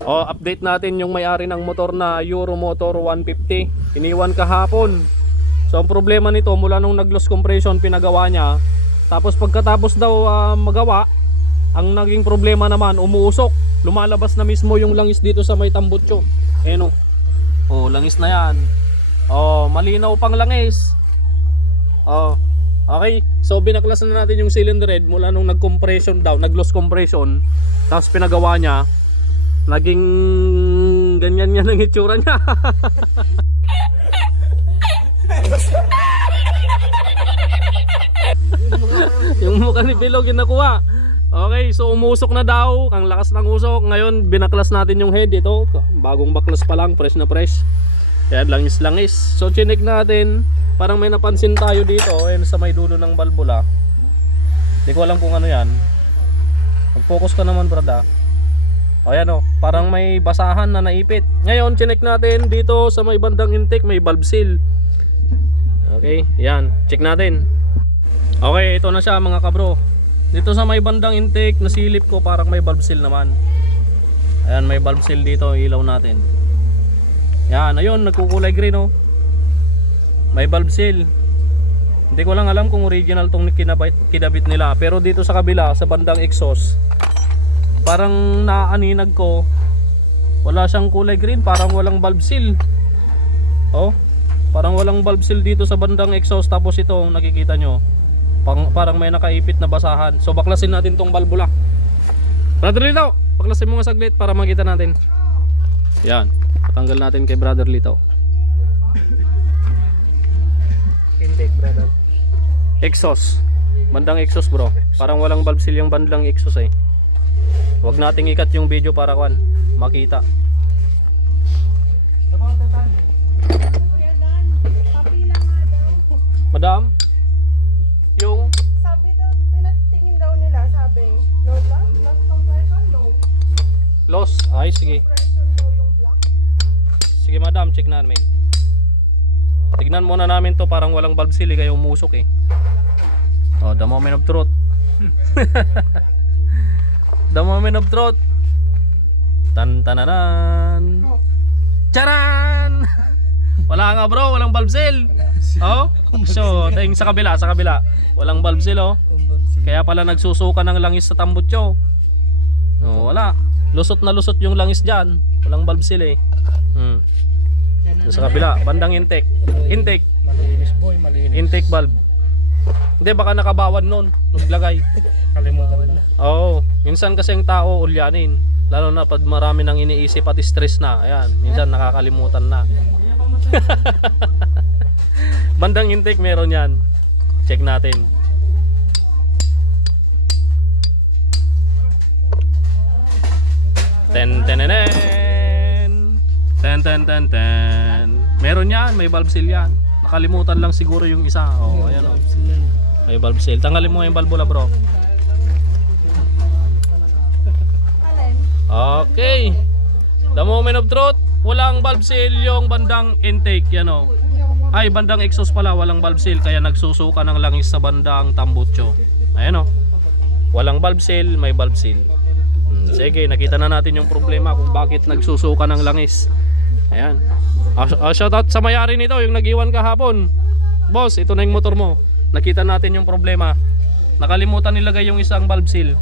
O, update natin yung may-ari ng motor na Euro Motor 150. Iniwan kahapon. So ang problema nito, mula nung nag-loss compression pinagawa niya, tapos pagkatapos daw magawa, ang naging problema naman, umuusok. Lumalabas na mismo yung langis dito sa may tambutso. Ayan o. Oh, langis na yan. Oh, malinaw pang langis. Oh, okay. So binaklas na natin yung cylinder head mula nung nag-compression daw, nag-loss compression. Tapos pinagawa niya, naging ganyan yan ang itsura niya. Yung mukha ni Pilog yung nakuha. Okay, so umusok na daw. Ang lakas ng usok. Ngayon binaklas natin yung head. Ito, bagong baklas pa lang, fresh na fresh. Yan, langis-langis. So chinek natin. Parang may napansin tayo dito, ayun sa may dulo ng balbula. Hindi ko alam kung ano yan. Mag-focus ka naman, brada. O yan o, parang may basahan na naipit. Ngayon, chinek natin dito sa may bandang intake, may valve seal. Okay, yan, check natin. Okay, ito na siya mga kabro. Dito sa may bandang intake, nasilip ko parang may valve seal naman. Ayan, may valve seal dito, ilaw natin. Yan, ayun, nagkukulay green oh. May valve seal. Hindi ko lang alam kung original tong kinabit nila. Pero dito sa kabila, sa bandang exhaust, parang naaninag ko, wala siyang kulay green, parang walang valve seal. Oh, parang walang valve seal dito sa bandang exhaust. Tapos ito, nakikita nyo, parang may nakaipit na basahan. So baklasin natin tong valvula. Brother Lito, baklasin mo nga saglit para makita natin. Yan, patanggal natin kay Brother Lito. Intake, brother. Exhaust, bandang exhaust bro. Parang walang valve seal yung bandang exhaust eh. Huwag nating ikat yung video para makita. Madam, yung Sabi daw, pinatingin daw nila, sabi, low block, loss compression, low. loss. Ay, sige. Compression daw yung block. Sige madam, check namin. Tignan muna namin to, parang walang valve seal eh, kaya umusok eh. Oh, the moment of truth. The moment of truth. Tan-tananan. Charan! Wala nga bro, walang valve seal. Oh, so, tingin sa kabila, walang valve seal oh. Kaya pala nagsusuka ng langis sa tambutso. Oh, wala. Lusot na lusot yung langis dyan. Walang valve seal eh. Sa kabila, bandang intake. Intake. Malinis boy, malinis. Intake valve. Hindi, baka nakabawan nun naglagay. Kalimutan na. Oo, minsan kasi ang tao ulyanin. Lalo na pag marami nang iniisip at stress na. Ayan, minsan nakakalimutan na. Bandang intake meron yan. Check natin. Ten ten ten ten ten ten ten. Meron yan, may valve seal yan. Nakalimutan lang siguro yung isa. Oh, ayan oh. May valve seal. Tanggalin mo yung valvula, bro. Alin? Okay. The moment of truth, walang valve seal yung bandang intake, yan oh. Ay, bandang exhaust pala, walang valve seal kaya nagsusuka ng langis sa bandang tambutso. Ayan oh. Walang valve seal, may valve seal. Sige, nakita na natin yung problema kung bakit nagsusuka ng langis. Ayan. Shoutout sa may-ari nito, yung nag-iwan kahapon. Boss, ito na yung motor mo. Nakita natin yung problema. Nakalimutan nilagay yung isang valve seal.